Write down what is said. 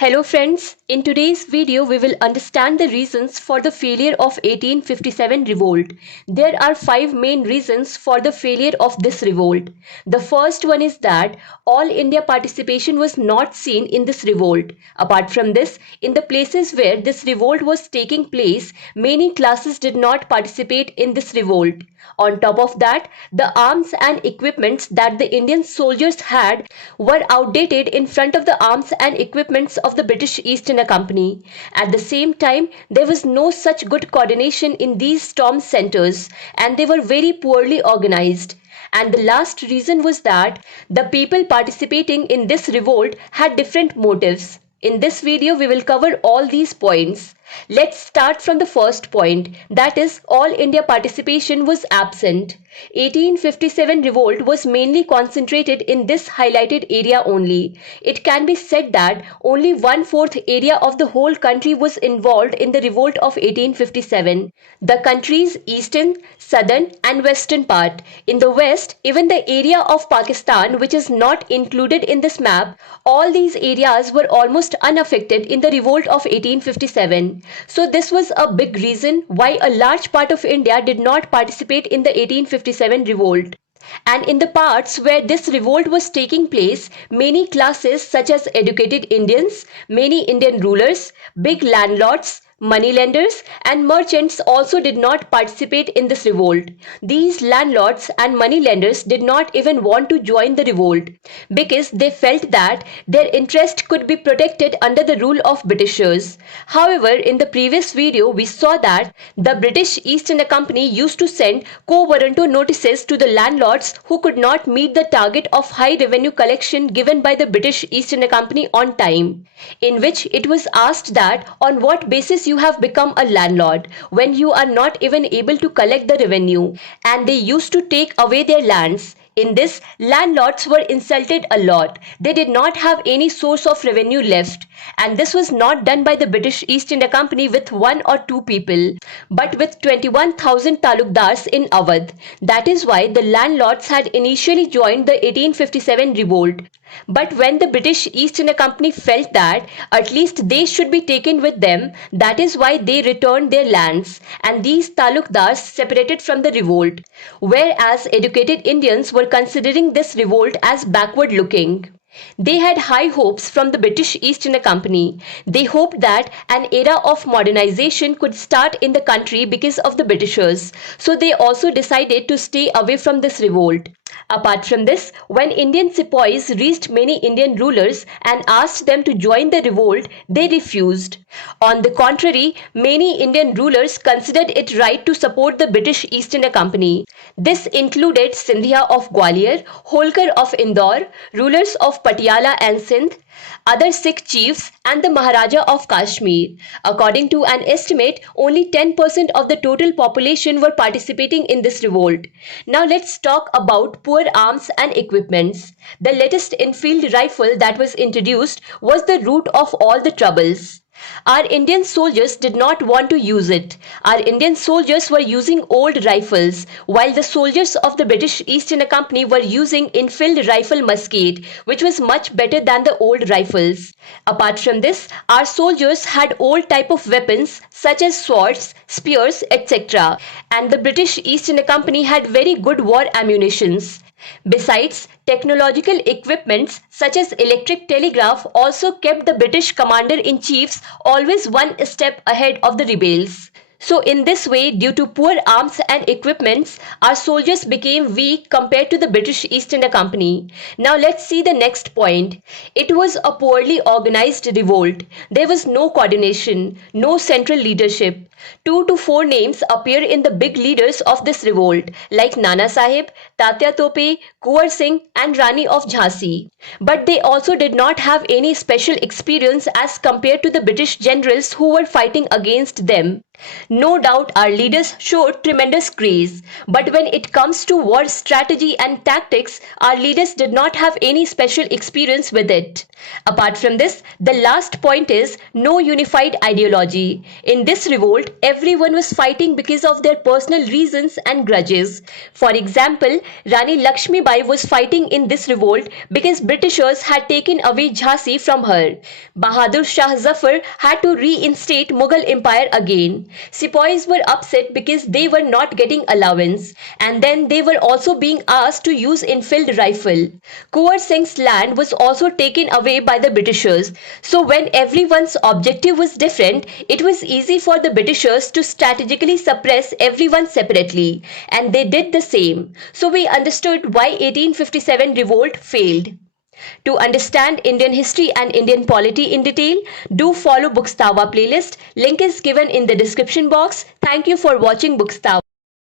Hello friends, in today's video we will understand the reasons for the failure of 1857 revolt. There are 5 main reasons for the failure of this revolt. The first one is that all India participation was not seen in this revolt. Apart from this, in the places where this revolt was taking place, many classes did not participate in this revolt. On top of that, the arms and equipments that the Indian soldiers had were outdated in front of the arms and equipments of the British East India Company. At the same time, there was no such good coordination in these storm centers and they were very poorly organized. And the last reason was that the people participating in this revolt had different motives. In this video, we will cover all these points. Let's start from the first point, that is, all India participation was absent. 1857 revolt was mainly concentrated in this highlighted area only. It can be said that only 1/4 area of the whole country was involved in the revolt of 1857. The country's eastern, southern and western part. In the west, even the area of Pakistan, which is not included in this map, all these areas were almost unaffected in the revolt of 1857. So this was a big reason why a large part of India did not participate in the 1857 revolt. And in the parts where this revolt was taking place, many classes such as educated Indians, many Indian rulers, big landlords, moneylenders and merchants also did not participate in this revolt. These landlords and moneylenders did not even want to join the revolt because they felt that their interest could be protected under the rule of Britishers. However, in the previous video, we saw that the British East India Company used to send quo warranto notices to the landlords who could not meet the target of high revenue collection given by the British East India Company on time, in which it was asked that on what basis you have become a landlord when you are not even able to collect the revenue, and they used to take away their lands. In this, landlords were insulted a lot. They did not have any source of revenue left. And this was not done by the British East India Company with 1 or 2 people, but with 21,000 talukdars in Awadh. That is why the landlords had initially joined the 1857 revolt. But when the British East India Company felt that at least they should be taken with them, that is why they returned their lands and these talukdars separated from the revolt. Whereas educated Indians were considering this revolt as backward looking. They had high hopes from the British East India Company. They hoped that an era of modernization could start in the country because of the Britishers. So they also decided to stay away from this revolt. Apart from this, when Indian sepoys reached many Indian rulers and asked them to join the revolt, they refused. On the contrary, many Indian rulers considered it right to support the British East India Company. This included Sindhia of Gwalior, Holkar of Indore, rulers of Patiala and Sindh, other Sikh chiefs and the Maharaja of Kashmir. According to an estimate, only 10% of the total population were participating in this revolt. Now let's talk about poor arms and equipments. The latest Enfield rifle that was introduced was the root of all the troubles. Our Indian soldiers did not want to use it. Our Indian soldiers were using old rifles, while the soldiers of the British East India Company were using Enfield rifle musket, which was much better than the old rifles. Apart from this, our soldiers had old type of weapons such as swords, spears, etc. And the British East India Company had very good war ammunitions. Besides, technological equipments such as electric telegraph also kept the British commander-in-chiefs always one step ahead of the rebels. So in this way, due to poor arms and equipments, our soldiers became weak compared to the British East India Company. Now let's see the next point. It was a poorly organized revolt. There was no coordination, no central leadership. 2 to 4 names appear in the big leaders of this revolt, like Nana Sahib, Tatya Tope, Kuwar Singh and Rani of Jhansi. But they also did not have any special experience as compared to the British generals who were fighting against them. No doubt our leaders showed tremendous grace, but when it comes to war strategy and tactics, our leaders did not have any special experience with it. Apart from this, the last point is no unified ideology. In this revolt, everyone was fighting because of their personal reasons and grudges. For example, Rani Lakshmi Bai was fighting in this revolt because Britishers had taken away Jhansi from her. Bahadur Shah Zafar had to reinstate Mughal Empire again. Sepoys were upset because they were not getting allowance, and then they were also being asked to use Enfield rifle. Kuwar Singh's land was also taken away by the Britishers. So when everyone's objective was different, it was easy for the Britishers to strategically suppress everyone separately, and they did the same. So we understood why 1857 revolt failed. To understand Indian history and Indian polity in detail, do follow Bookstawa playlist. Link is given in the description box. Thank you for watching Bookstawa.